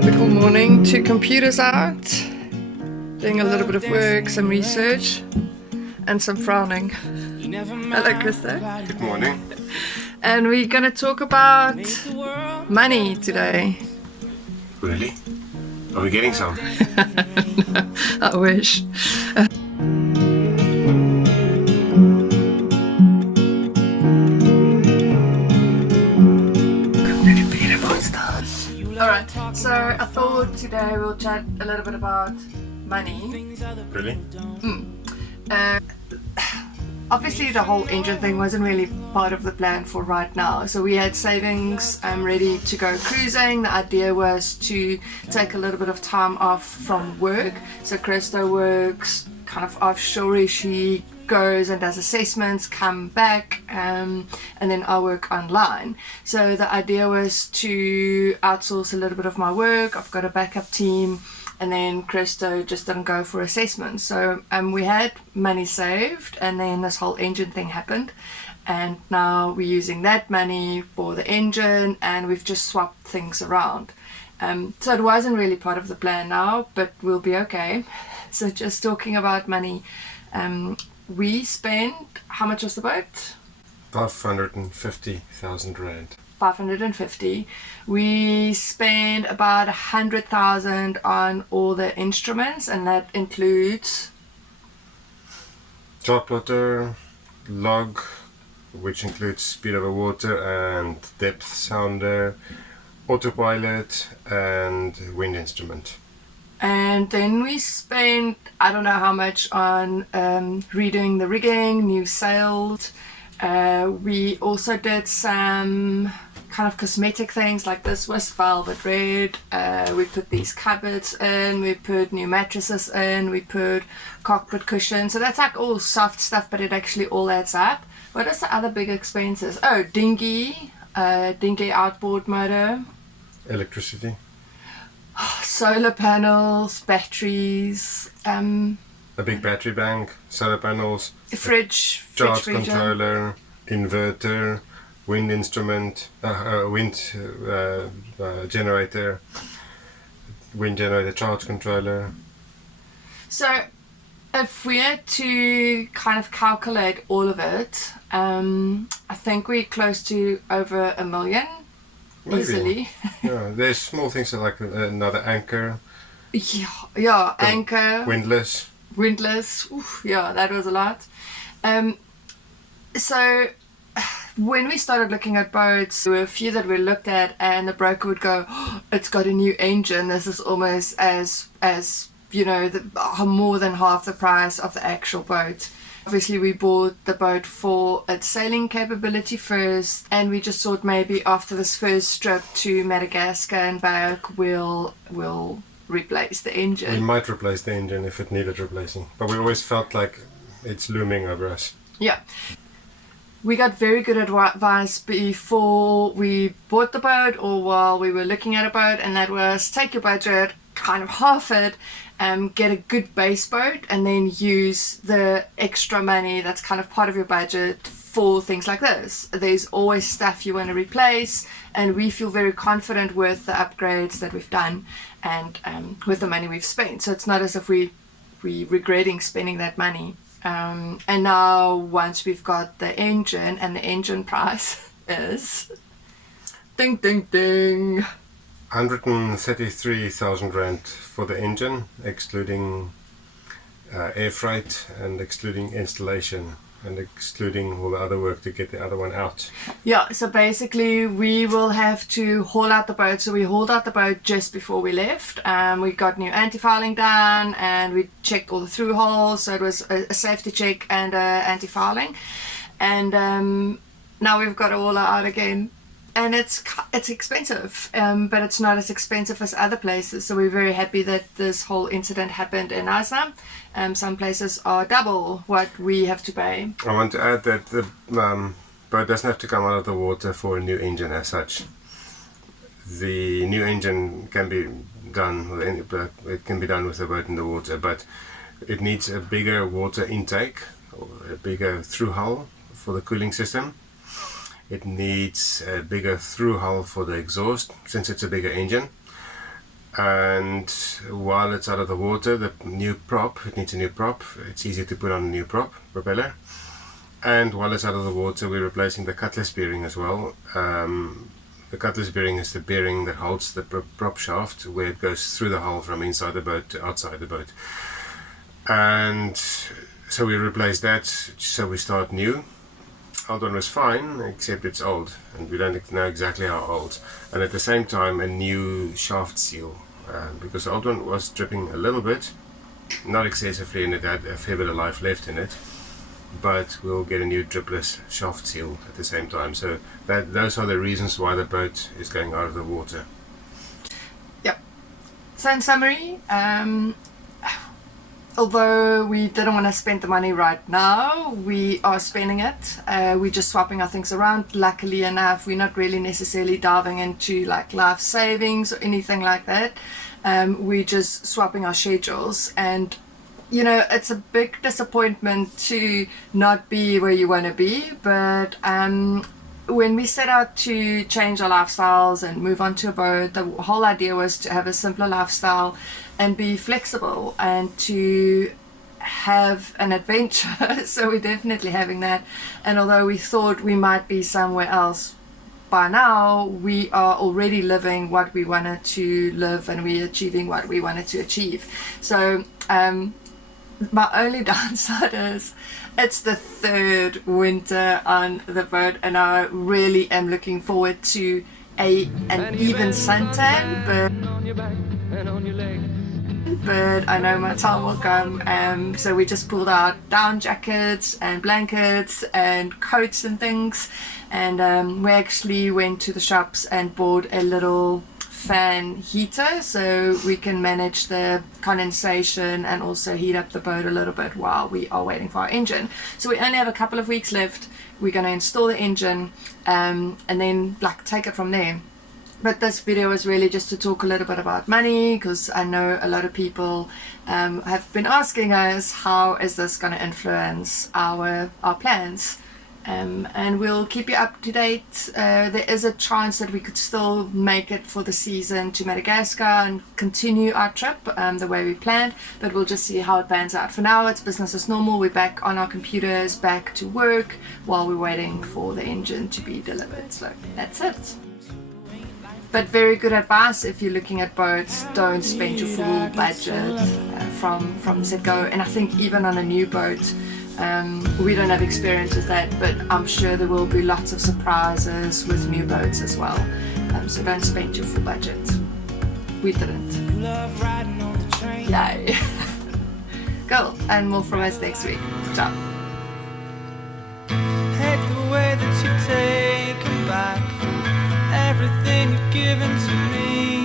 typical morning, 2 computers out, doing a little bit of work, some research, and some frowning. Hello, Krista. Good morning. And we're going to talk about money today. Really? Are we getting some? I wish. Alright, so I thought today we'll chat a little bit about money. Really? Obviously the whole engine thing wasn't really part of the plan for right now, so we had savings ready to go cruising. The idea was to take a little bit of time off from work, so Krista works kind of offshore. She goes and does assessments, come back, and then I work online. So the idea was to outsource a little bit of my work. I've got a backup team, and then Krista just didn't go for assessments. So we had money saved, and then this whole engine thing happened, and now we're using that money for the engine, and we've just swapped things around. So it wasn't really part of the plan now, but we'll be okay. So just talking about money, we spent, how much was the boat? 550,000 rand. 550. We spent about 100,000 on all the instruments, and that includes Chart plotter, log, which includes speed over water and depth sounder, autopilot, and wind instrument. And then we spent, I don't know how much on redoing the rigging, new sails. We also did some kind of cosmetic things, like this was velvet red. We put these cupboards in, we put new mattresses in, we put cockpit cushions. So that's like all soft stuff, but it actually all adds up. What is the other big expenses? Oh, dinghy outboard motor. Electricity. Solar panels, batteries, A big battery bank, solar panels, fridge charge freezer. controller, inverter, wind instrument, generator, wind generator, charge controller. So if we had to kind of calculate all of it, I think we're close to over 1 million. Maybe. Easily. Yeah, there's small things like another anchor. Yeah, anchor. Windlass. Oof, yeah, that was a lot. So when we started looking at boats, there were a few that we looked at, and the broker would go, oh, it's got a new engine. This is almost as you know, more than half the price of the actual boat. Obviously we bought the boat for its sailing capability first, and we just thought maybe after this first trip to Madagascar and back we'll replace the engine. We might replace the engine if it needed replacing, but we always felt like it's looming over us. Yeah. We got very good advice before we bought the boat or while we were looking at a boat, and that was take your budget, kind of half it, get a good base boat, and then use the extra money that's kind of part of your budget for things like this. There's always stuff you want to replace, and we feel very confident with the upgrades that we've done and with the money we've spent. So it's not as if we're regretting spending that money. And now once we've got the engine, and the engine price is ding ding ding 133,000 rand for the engine, excluding air freight and excluding installation and excluding all the other work to get the other one out. Yeah, so basically we will have to haul out the boat. So we hauled out the boat just before we left. We got new anti-fouling done, and we checked all the through holes. So it was a safety check and anti-fouling. And now we've got it all out again. And it's expensive, but it's not as expensive as other places. So we're very happy that this whole incident happened in Knysna. Some places are double what we have to pay. I want to add that the boat doesn't have to come out of the water for a new engine as such. The new engine can be done with any boat. It can be done with a boat in the water, but it needs a bigger water intake, or a bigger through hull for the cooling system. It needs a bigger through hull for the exhaust, since it's a bigger engine. And while it's out of the water, the new prop, it needs a new prop. It's easy to put on a new propeller. And while it's out of the water, we're replacing the cutlass bearing as well. The cutlass bearing is the bearing that holds the prop shaft, where it goes through the hull from inside the boat to outside the boat. And so we replace that, so we start new. Old one was fine, except it's old, and we don't know exactly how old. And at the same time, a new shaft seal, because the old one was dripping a little bit, not excessively, and it had a fair bit of life left in it. But we'll get a new dripless shaft seal at the same time. So those are the reasons why the boat is going out of the water. Yep. So in summary, although we didn't want to spend the money right now, we are spending it. We're just swapping our things around. Luckily enough, we're not really necessarily diving into like life savings or anything like that. We're just swapping our schedules, and you know, it's a big disappointment to not be where you want to be, but when we set out to change our lifestyles and move on to a boat, the whole idea was to have a simpler lifestyle and be flexible and to have an adventure. So we're definitely having that. And although we thought we might be somewhere else, by now we are already living what we wanted to live, and we're achieving what we wanted to achieve. So my only downside is it's the third winter on the boat, and I really am looking forward to an even suntan, but I know my time will come. So we just pulled out down jackets and blankets and coats and things, and we actually went to the shops and bought a little fan heater so we can manage the condensation and also heat up the boat a little bit while we are waiting for our engine. So we only have a couple of weeks left. We're going to install the engine and then like take it from there. But this video is really just to talk a little bit about money, because I know a lot of people have been asking us how is this going to influence our plans. And we'll keep you up to date. There is a chance that we could still make it for the season to Madagascar and continue our trip the way we planned, but we'll just see how it pans out. For now, it's business as normal. We're back on our computers, back to work while we're waiting for the engine to be delivered. So that's it. But very good advice if you're looking at boats: don't spend your full budget from the get-go. And I think even on a new boat, we don't have experience with that, but I'm sure there will be lots of surprises with new boats as well. So don't spend your full budget. We didn't. Yay. Cool. And more from us next week. Ciao. Hate the way that you've taken back everything you've given to me.